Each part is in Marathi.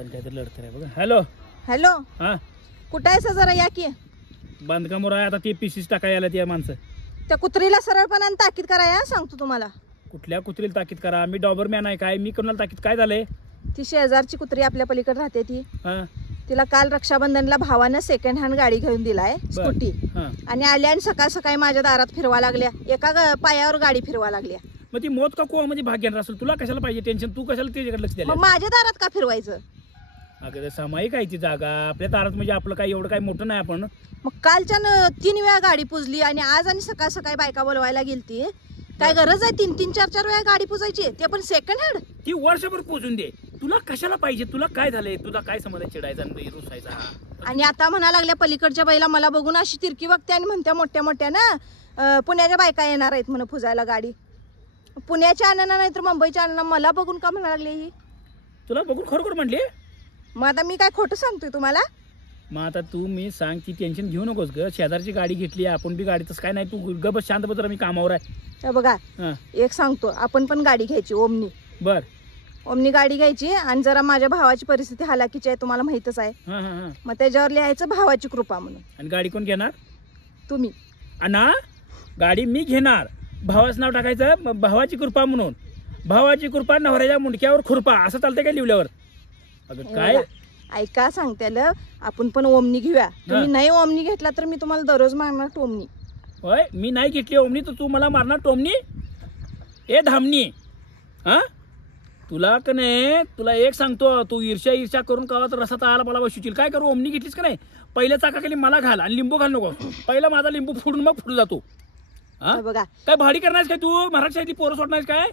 हाताने काहीतरी लढत आहे बघा. हॅलो हॅलो, हा कुठं आहेस जरा या की. बांधकामावर आहे आता ते पीसीस टाकाय आला त्या माणसं. त्या कुत्रीला सरळपणाने ताकीद करा या, सांगतो तुम्हाला. कुठल्या कुत्रीला ताकीद करा? मी डॉबरमॅन आहे काय? मी कोणाला ताकीद? काय झालंय? ती शेजारची कुत्री आपल्या पलीकडे राहते ती. हा तिला काल रक्षाबंधनला भावानं सेकंड हँड गाडी घेऊन दिलाय, स्कूटी. हा आणि आल्या आणि सकाळ सकाळी माझ्या दारात फिरवा लागल्या, एका पायावर गाडी फिरवा लागल्या. मग ती मौत का को म्हणजे भाग घेणार असेल? तुला कशाला पाहिजे टेन्शन? तू कशाला त्याच्याकडे लक्ष द्यायला? मग माझ्या दारात का फिरवायचं? अगं सामायिक आहे ती जागा आपल्या दारात, म्हणजे आपलं काय एवढं काय मोठं नाही आपण. मग कालच्या 3 वेळा गाडी पुजली आणि आज आणि सकाळ सकाळी बायका बोलवायला गेलती. काय गरज आहे 3-3, 4-4 वेळा गाडी पुजायची, ते पण सेकंड हँड? ती वर्षभर पोचून दे. तुला कशाला पाहिजे? तुला काय झालंय? तुला काय समज चिडायचा आणि रुसायचा? आणि आता म्हणा लागल्या पलीकडच्या बाईला मला बघून अशी तिरकी बघते आणि म्हणत्या मोठ्या मोठ्या ना पुण्याच्या बायका येणार आहेत म्हणून पुजायला गाडी. पुण्याच्या आणणार नाही तर मुंबईच्या आणणार, मला बघून का म्हणा लागले ही? तुला बघून खरोखर म्हणले? मग आता मी काय खोटं सांगतोय तुम्हाला? मग आता तू मी सांग ती टेन्शन घेऊ नकोस ग. शेजारची गाडी घेतली आपण बी गाडी, तसं काय नाही. तू ग बस शांत बस, मी कामावर आहे. हे बघा, हा एक सांगतो, आपण पण गाडी घ्यायची ओमनी. बर ओमनी गाडी घ्यायची आणि जरा माझ्या भावाची परिस्थिती हालाकीची आहे, तुम्हाला माहितच आहे. हा हा हा. मग त्याच्यावर लिहायचं भावाची कृपा म्हणून. आणि गाडी कोण घेणार? तुम्ही. ना गाडी मी घेणार, भावाचं नाव टाकायचं भावाची कृपा म्हणून. भावाची कृपा नवऱ्याच्या मुंडक्यावर खुरपा, असं चालतंय काय लिहिल्यावर? अगं काय ऐका सांगत्याला, आपण पण ओमनी घेऊया. तुम्ही नाही ओमनी घेतला तर मी तुम्हाला दररोज मारणार टोमनी. होय, मी नाही घेतली ओमनी तर तू मला मारणार टोमनी? ए धामनी, हा तुला का नाही, तुला एक सांगतो, तू ईर्ष्या करून कावात रसात आला मला बसशील. काय करू? ओमनी घेतलीस का नाही, पहिल्या चाकाखाली मला घाल आणि लिंबू घाल नको. पहिला माझा लिंबू फोडून मग पुढे जातो. हा बघा, काय भाडी करणार काय तू? मराठी पोरं सोडणार काय?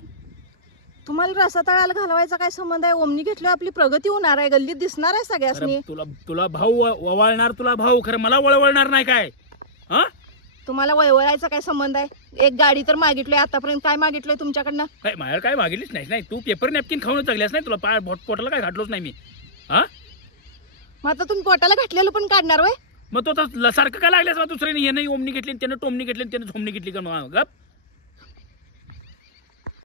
तुम्हाला रसा तळाला घालवायचा काय संबंध आहे? ओमनी घेतल्यावर आपली प्रगती होणार आहे, गल्लीत दिसणार आहे सगळ्यांनी. तुला भाऊ वळणार, तुला भाऊ खरं मला वळवळणार नाही काय? हा तुम्हाला वळवळायचा काय संबंध आहे? एक गाडी तर मागितलोय आतापर्यंत. काय मागितलंय तुमच्याकडनं? काय माझ्यावर काय मागितलीच नाही. तू पेपर नॅपकिन खाऊन जगल्यास नाही, तुला पोटाला काय घातलोच नाही मी. हा मग आता तुम्ही पोटाला घातलेलं पण काढणार वय? मग तो सारखं काय लागल्यास दुसऱ्याने हे नाही ओमनी घेतली, त्यानं टोमनी घेतली, त्यानं झोमनी घेतली का? गप